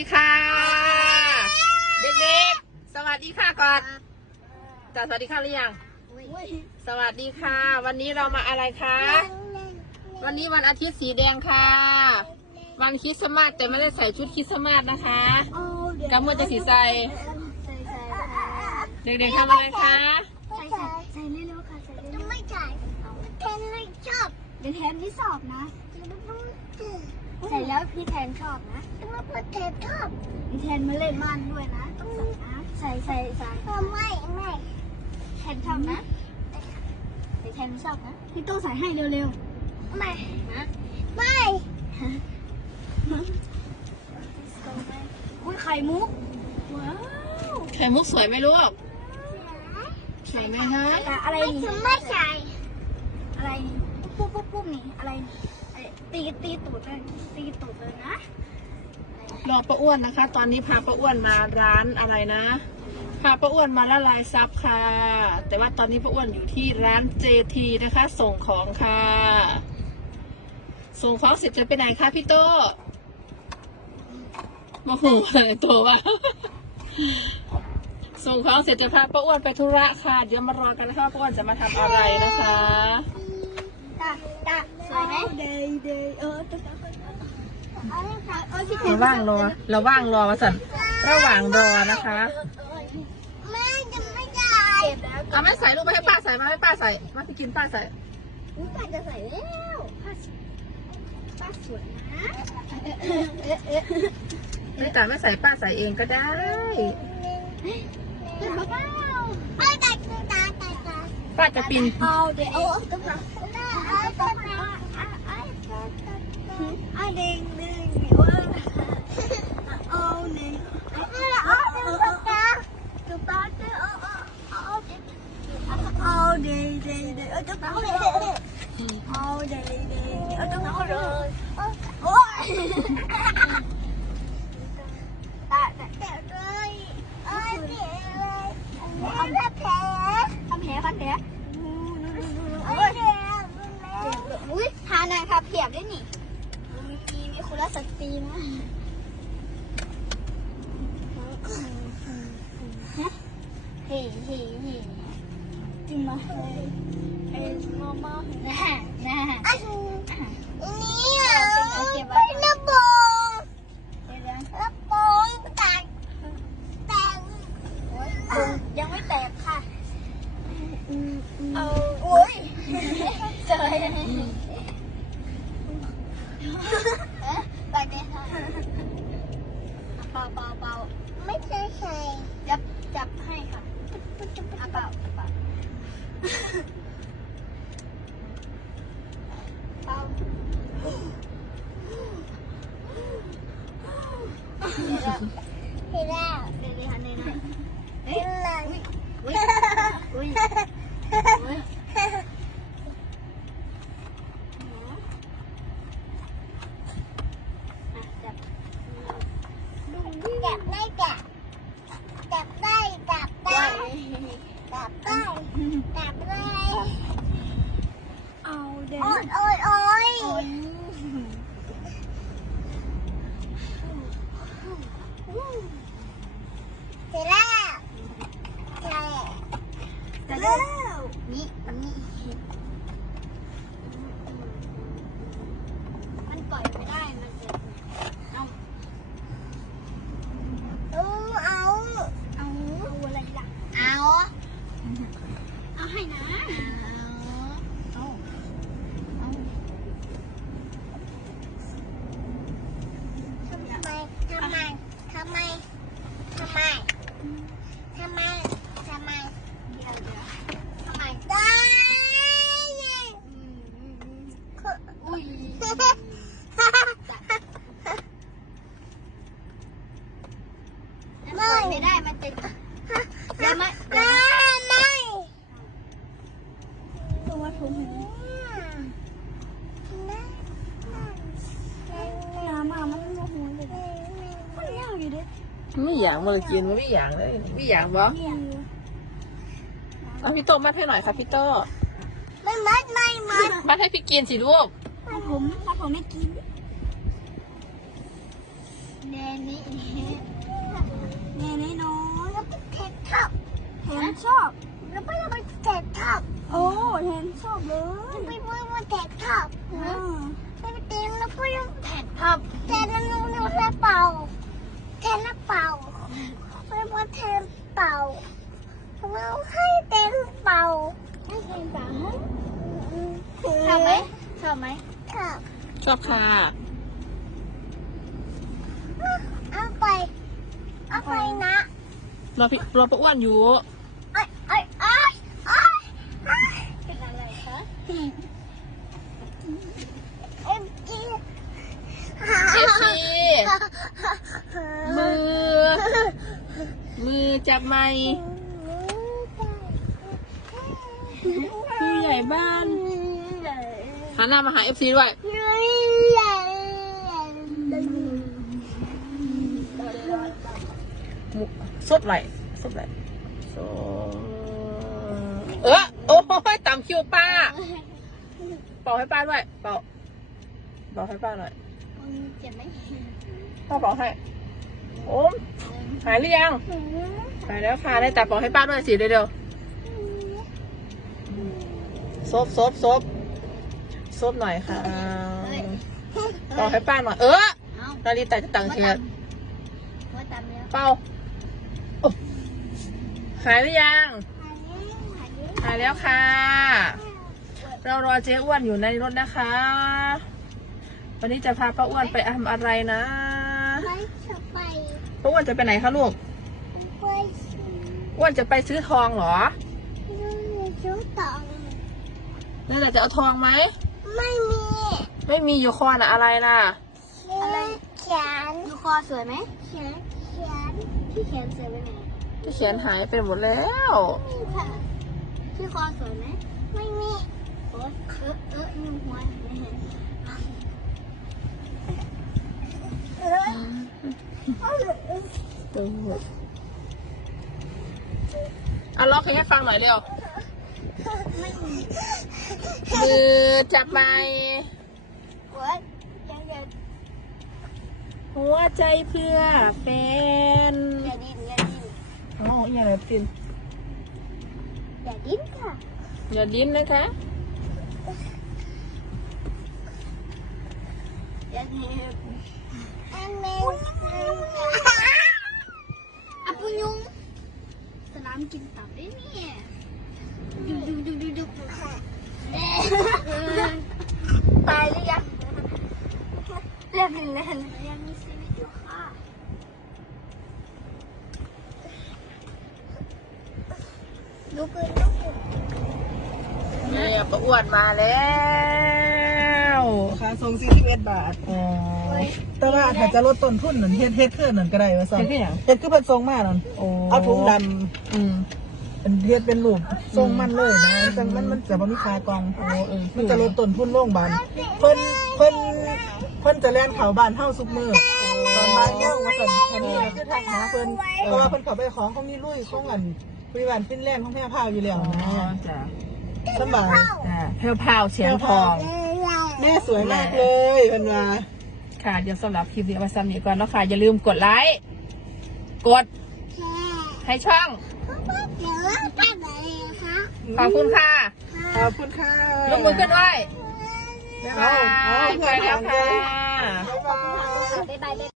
ดีค่ะ เด็กๆ สวัสดีค่ะก่อนจะสวัสดีค่ะหรือยัง สวัสดีค่ะ วันนี้เรามาอะไรคะ วันนี้วันอาทิตย์สีแดงค่ะ วันคริสต์มาสแต่ไม่ได้ใส่ชุดคริสต์มาสนะคะกำมือจะสีใสเด็กๆทำอะไรคะใส่ใส่ใส่เร็วๆค่ะใส่เร็วไม่ใช่แทนไม่ชอบๆเป็นแทนที่สอบนะ ใส่แล้วพี่แทนชอบนะว่าประเทศชอบพี่แทนมาเล่นม่านด้วยนะ ต้องใส่นะใส่ใส่ใส่ไม่ไม่แทนชอบนะแต่แทนไม่ชอบนะพี่ต้องใส่ให้เร็วไม่ๆนะไม่อุ้ยไข่มุกว้าวไข่มุกสวยไหมลูกสวยไหมคะแต่อะไรไม่นี่ถึงไม่ใช่อะไรนี่ปุ๊บปุ๊บปุ๊บนี่อะไรนี่ไอ้ ตีตีตูดเลยตีตูดเลยนะรอป้าอ้วนนะคะ ตอนนี้พาป้าอ้วนมาร้านอะไรนะ พาป้าอ้วนมาละลายซับค่ะ แต่ว่าตอนนี้ป้าอ้วนอยู่ที่ร้าน JT นะคะ ส่งของค่ะ ส่งของเสร็จจะไปไหนคะพี่โตมาหูอะไรตัววะส่งของเสร็จจะพาป้าอ้วนไปธุระค่ะ เดี๋ยวมารอกันนะคะป้าอ้วนจะมาทำอะไรนะคะ ระว่างรอระว่างรอมาสั่นระหว่างรอนะคะแม่จะไม่ได้เก็บแล้วเอาไม่ใส่ลูกมาให้ป้าใส่มาให้ป้าใส่มาที่กินป้าใส่อุ้ยป้าจะใส่แล้วป้าสวยป้าสวยนะเอ๊ะเอ๊ะไม่แต่ไม่ใส่ป้าใส่เองก็ได้เอ๊ะเปล่าไอ้ตาตาตาตาตาป้าจะปีนเอาเดี๋ยวเอาเอาต้องมา ไอ้ตาตา อะเด้ เฮ้เฮ้เฮ้จริงมาเฮ้เฮ้มามาน่าน่าอันนี้อะเป็นระบงเดี๋ยวนะรงแตกแตกยังไม่แตกค่ะ เอาโอ้ยเจอไปเดี๋ยวเปล่าเปล่าเปล่าไม่เคยใส่จับจับให้ค่ะ put them เอาเดี๋ยวโอ้ยโอ้ยโอ้ยทีแรกใช่ จะ แล้ เลิก ว นี่นี่มันปล่อยไม่ได้ มันจะเอา เอาเอา เอาอะไรล่ะ เอา เอาให้นะ เอาเอา ทำไมทำไมทำไมทำไมทำไมทำไม เดี๋ยวเดี๋ยวทำไม ได้ อืมอืมอืมอุ้ยมันปล่อยไม่ได้ มันจะ เดี๋ยวไม่เดี๋ยวนะไม่ตัวถุงน้ำมามันโมโหเลยมันยาวอยู่ดิไม่อยากมาเลยกินมันไม่อยากเลยไม่อยากบอเนี่เอาพี่โตมัดให้หน่อยค่ะพี่โตไม่มัดไม่มัดมัดให้พี่กินสิลูกถ้าผมถ้าผมไม่กินแนนี่แน่แน่นอนแล้วก็เทคทั บแทนชอบ แล้วก็เราไปเทคทับโอ้แทนชอบเลยไปพูดว่าเทคทับอืนะมไปเต็มแล้วก็ยังเทคทับแทนนั้นนู้นแล้วเป่าแทนแล้วเป่าไปว่าแทนเป่าเราให้เต็มเป่าให้เต็มเป่าชอบไหมชอบไหมครับชอบค่ะเอาไป เอาไปนะ รอพี่รอป้าอ้วนอยู่ ไอ้ไอ้ไอ้ไอ้ไอ้ เป็นอะไรคะ เอ็มจี เอฟซีมือ มือ จับไม้ผู้ใหญ่บ้านหันหน้ามาหาเอฟซีด้วยซบไหลซบไหลซบเออโอ้ยต่ำคิวป้าเป่าให้ป้าด้วยเป่าเป่าให้ป้าหน่อยเจ็บไหมป้าเป่าให้ โอ้มหายหรือยังหายแล้วค่ะได้แต่เป่าให้ป้าด้วยสิเร็วๆซบซบซบซบหน่อยค่ะเป่าให้ป้าหน่อยเออเอานาฬิตาจะตังเชียร์ว่าตามแล้วเป่าโอ้หายหรือยัง หายแล้วค่ะ เรารอเจ๊อ้วนอยู่ในรถนะคะ วันนี้จะพาป้าอ้วนไปทำอะไรนะ ไม่จะไปป้าอ้วนจะไปไหนคะลูกไปซื้ออ้วนจะไปซื้อทองเหรอซื้อต่องนั่นแหละจะเอาทองไหมไม่มี ไม่มีอยู่คอน่ะอะไรล่ะอะไรเขียนดูคอสวยไหมเขียนเขียนพี่เขียนสวยไหมเนี่ยที่เขียนหายไปหมดแล้วนี่ค่ะพี่คอสวยไหมไม่มีโอ้เออเออนิ้วหัวไม่เห็น เออเอาล็อกให้ฟังหน่อยเร็ว มือจับไปหัวจะอย่าหัวใจเพื่อแฟน อย่าดิ้นอย่าดิ้นอ๋ออย่าอะไรปินอย่าดิ้นค่ะ อย่าดิ้นนะคะ อย่าเห็น อันนี้อะปุยุงสลามกินตับได้เนี่ยดูดูดูดูดูไปหรือยังเล่นเล่นยังมีชีวิตอยู่ค่ะดูปืนดูปืนนี่ป้าอ้วนมาแล้ว ค่าทรง41บาท อ๋อแต่ว่าถ้าจะลดต้นทุนนั่นเฮ็ดเฮ็ดคือนั่นก็ได้ว่าซั่นเฮ็ดคือหยังเฮ็ดคือเพิ่นทรงมานั่นโอ้เอาถุงดอืมำเป็นเฮ็ดเป็นรูปทรงมันเลยนะจังมันมันจะบ่มีคากองโอ้เออมันจะลดต้นทุนโรงพยาบาลเพิ่นเพิ่นเพิ่นจะแล่นเข้าบ้านเฮาซุมื้อตอนบ่ายโมงว่าซั่นอันนี้คือทักหาเพิ่นเพราะว่าเพิ่นเข้าไปของของนี่ลุยของอันคุยวันฟินแลนด์ของแม่พาวอยู่แล้วอ๋อนะจ้ะสำบายจ้ะแพรวพราวเสียงทอง แม่สวยมากเลยเพิ่นว่าค่ะ เดี๋ยวสำหรับคลิปนี้เอาไว้ซ้ำนี้ก่อนเนาะค่ะอย่าลืมกดไลค์กดแค่ให้ช่องเดี๋ยวว่ากันเลยคะขอบคุณค่ะขอบคุณค่ะลูกมือขึ้นไว้เอาเอาไปแล้วค่ะ บ๊ายบายบ๊ายบาย